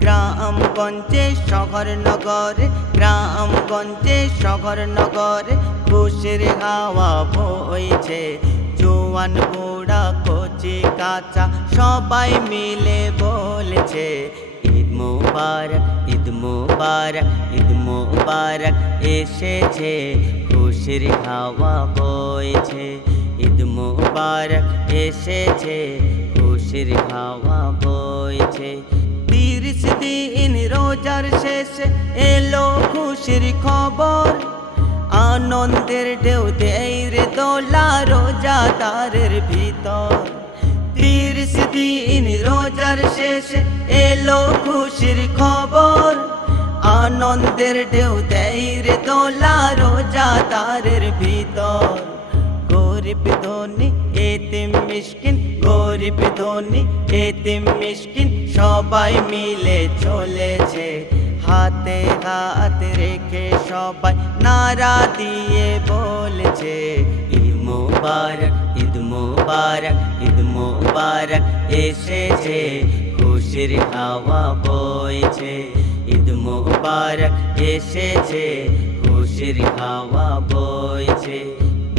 গ্রামগঞ্জে শহর নগরে, গ্রামগঞ্জে শহর নগরে খুশির হাওয়া বইছে। জোয়ান বুড়া কচি কাঁচা সবাই মিলে বলছে, ঈদ মুবারক, ঈদ মুবারক, ঈদ মুবারক এসেছে, খুশির হাওয়া বইছে। ঈদ মুবারক এসেছে, খুশির হাওয়া বইছে। 30 দিন রোজার শেষে এলো খুশির খবর, আনন্দের ঢেউ দেয় রে দোলা রোজাদারের ভিতর। 30 দিন রোজার শেষে এলো খুশির খবর, আনন্দের ঢেউ দেয় রে দোলা রোজাদারের ভিতর। গরিব ধনী এতিম মিসকিন, গরিব ধনী এতিম মিসকিন সবাই মিলে চলেছে, হাতে হাত রেখে সবাই নারা দিয়ে বলছে, ঈদ মুবারক, ঈদ মুবারক, ঈদ মুবারক এসেছে, খুশির হাওয়া বইছে। ঈদ মুবারক এসেছে, খুশির হাওয়া বইছে।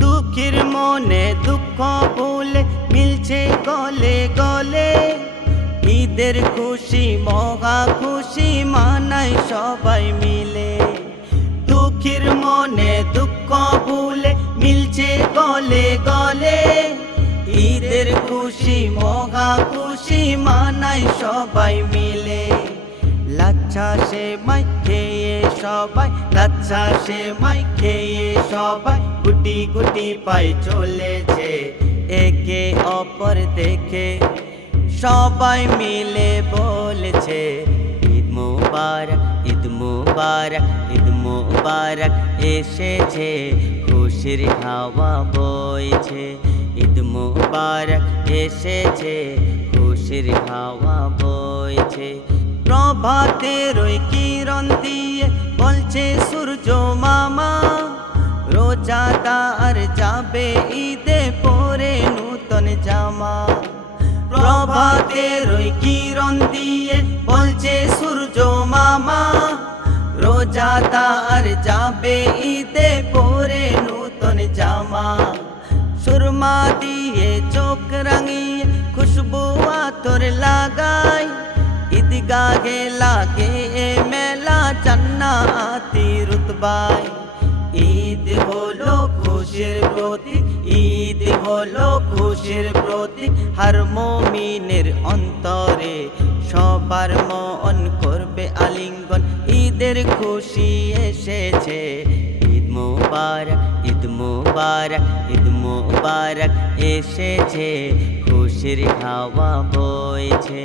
দুঃখীর মনে দুঃখ ভুলে মিলছে গলে গলে, ঈদের খুশি মহা খুশি মানায় সবাই মিলে। দুঃখীর মনে দুঃখ ভুলে মিলছে গলে গলে, ঈদের খুশি মহা খুশি মানায় সবাই মিলে। লাচ্ছা সেমাই খেয়ে সবাই, লাচ্ছা সেমাই খেয়ে সবাই গুটি গুটি পায়ে চলেছে, একে অপর দেখে সবাই মিলে বলছে, ঈদ মুবারক, ঈদ মুবারক, ঈদ মুবারক এসেছে, খুশির হাওয়া বইছে। ঈদ মুবারক এসেছে, খুশির হাওয়া বইছে। প্রভাতের ওই কিরণ দিয়ে বলছে সূর্য মামা, রোজাদার যাবে ঈদে পরে নূতন জামা। প্রভাতের ওই কিরণ দিয়ে বলছে সূর্য মামা, রোজাদার যাবে ঈদে পরে নূতন জামা। সুরমা দিয়ে চোখ রাঙিয়ে খুশবু আতর লাগায়, ঈদগাহে লাগে মেলা জান্নাতি রুতবায়। ঈদ হলো খুশির প্রতীক, ঈদ হলো খুশির প্রতীক, হর মুমিনের অন্তরে সবার মন করবে আলিঙ্গন, ঈদের খুশি এসেছে। ঈদ মুবারক, ঈদ মুবারক, ঈদ মুবারক এসেছে, খুশির হাওয়া বইছে।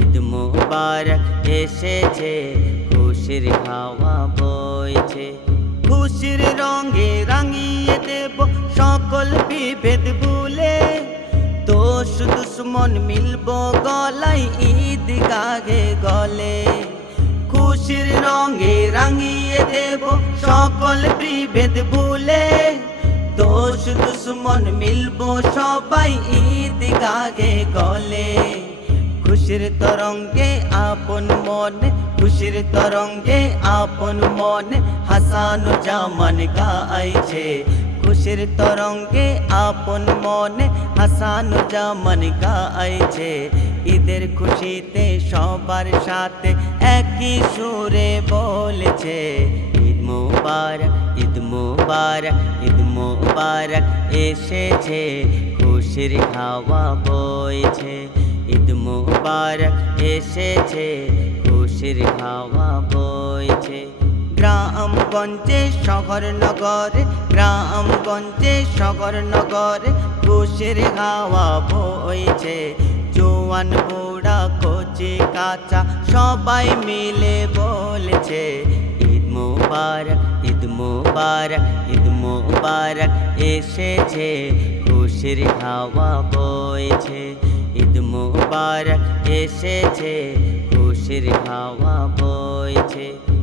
ঈদ মুবারক এসেছে, খুশির হাওয়া বইছে। খুশির রঙে রাঙিয়ে দেব সকল বিভেদ ভুলে, দোষ দুশ্মন মিলব গলায় ঈদগাহে গলে। খুশির রঙে রাঙিয়ে দেব সকল বিভেদ ভুলে, দোষ দুশ্মন মিলব সবাই ঈদগাহে গলে। খুশির তরঙ্গে আপন মনে, খুশির তরঙ্গে আপন মনে হাসানুজ্জামান গাইছে। খুশির তরঙ্গে আপন মনে হাসানুজ্জামান গাইছে। ঈদের খুশিতে সবার সাথে একই সুরে বলছে, ঈদ মুবারক, ঈদ মুবারক, ঈদ মুবারক এসেছে, খুশির হাওয়া বইছে। ঈদ মুবারক এসেছে, খুশির হাওয়া বইছে। গ্রামগঞ্জে শহর নগরে, গ্রামগঞ্জে শহর নগরে খুশির হাওয়া বইছে। জোয়ান বুড়া কচি কাঁচা সবাই মিলে বলছে, ঈদ মুবারক, ঈদ মুবারক, ঈদ মুবারক এসেছে, খুশির হাওয়া বইছে। ঈদ মুবারক এসেছে, খুশির হাওয়া বইছে।